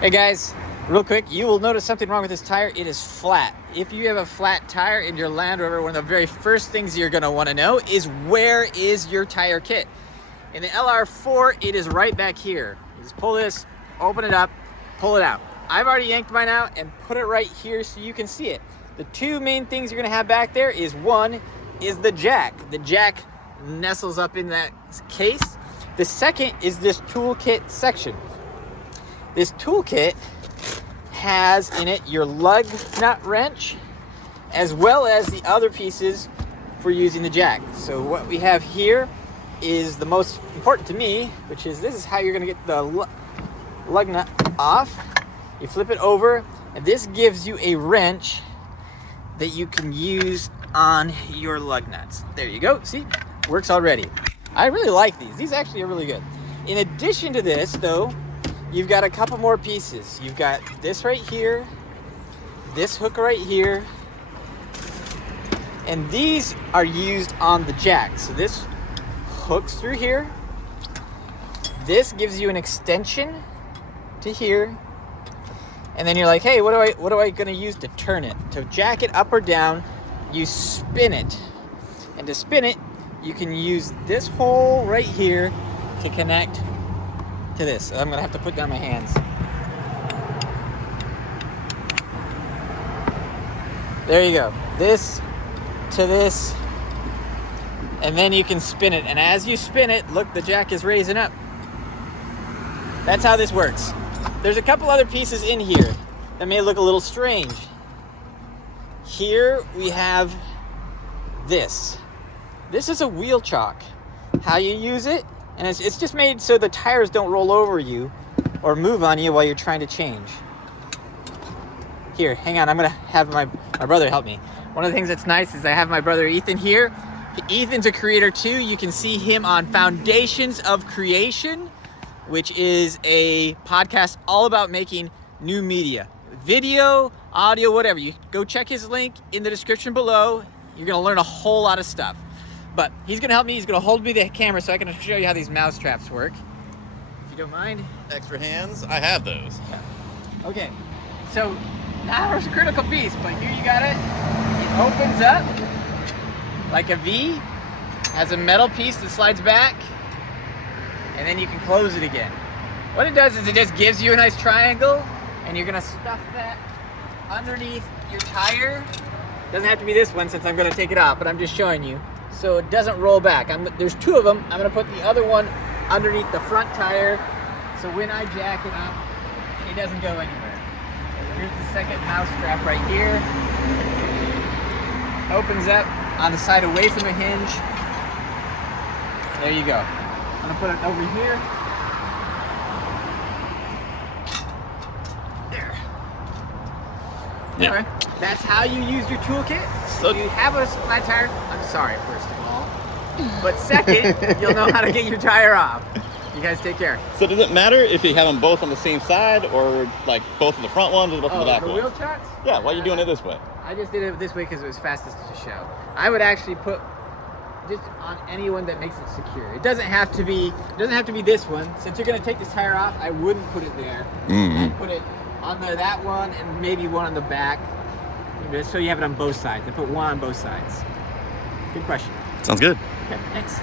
Hey guys, real quick, you will notice something wrong with this tire. It is flat. If you have a flat tire in your Land Rover, one of the very first things you're gonna wanna know is where is your tire kit? In the LR4, it is right back here. You just pull this, open it up, pull it out. I've already yanked mine out and put it right here so you can see it. The two main things you're gonna have back there is one is the jack. The jack nestles up in that case. The second is this toolkit section. This toolkit has in it your lug nut wrench, as well as the other pieces for using the jack. So what we have here is the most important to me, which is this is how you're gonna get the lug nut off. You flip it over, and this gives you a wrench that you can use on your lug nuts. There you go, see, works already. I really like these. These actually are really good. In addition to this though, you've got a couple more pieces. You've got this right here, this hook right here, and these are used on the jack. So this hooks through here. This gives you an extension to here. And then you're like, hey, what do I gonna use to turn it? To jack it up or down, you spin it. And to spin it, you can use this hole right here to connect to this. So I'm gonna have to put down my hands. There you go. This to this, and then you can spin it. And as you spin it, look, the jack is raising up. That's how this works. There's a couple other pieces in here that may look a little strange. Here we have this. This is a wheel chock. How you use it, and it's just made so the tires don't roll over you or move on you while you're trying to change. Here, hang on, I'm gonna have my brother help me. One of the things that's nice is I have my brother Ethan here. Ethan's a creator too. You can see him on Foundations of Creation, which is a podcast all about making new media. Video, audio, whatever. You go check his link in the description below. You're gonna learn a whole lot of stuff. But he's gonna help me, he's gonna hold me the camera so I can show you how these mouse traps work. If you don't mind. Extra hands, I have those. Okay, so now there's a critical piece, but here you got it. It opens up like a V, has a metal piece that slides back, and then you can close it again. What it does is it just gives you a nice triangle, and you're gonna stuff that underneath your tire. Doesn't have to be this one since I'm gonna take it out, but I'm just showing you. So it doesn't roll back. There's two of them. I'm gonna put the other one underneath the front tire, so when I jack it up, it doesn't go anywhere. Here's the second mouse strap right here. Opens up on the side away from the hinge. There you go. I'm gonna put it over here. There. Yeah. Alright. That's how you use your toolkit. So you have a flat tire. I'm sorry, first of all. But second, you'll know how to get your tire off. You guys take care. So does it matter if you have them both on the same side, or like both of the front ones or both of the back the ones? wheel chocks? Yeah, why are you doing it this way? I just did it this way because it was fastest to show. I would actually put just on anyone that makes it secure. It doesn't have to be this one. Since you're gonna take this tire off, I wouldn't put it there. I'd put it on that one and maybe one on the back. Just so you have it on both sides. I put one on both sides. Good question. Sounds good. Okay, thanks.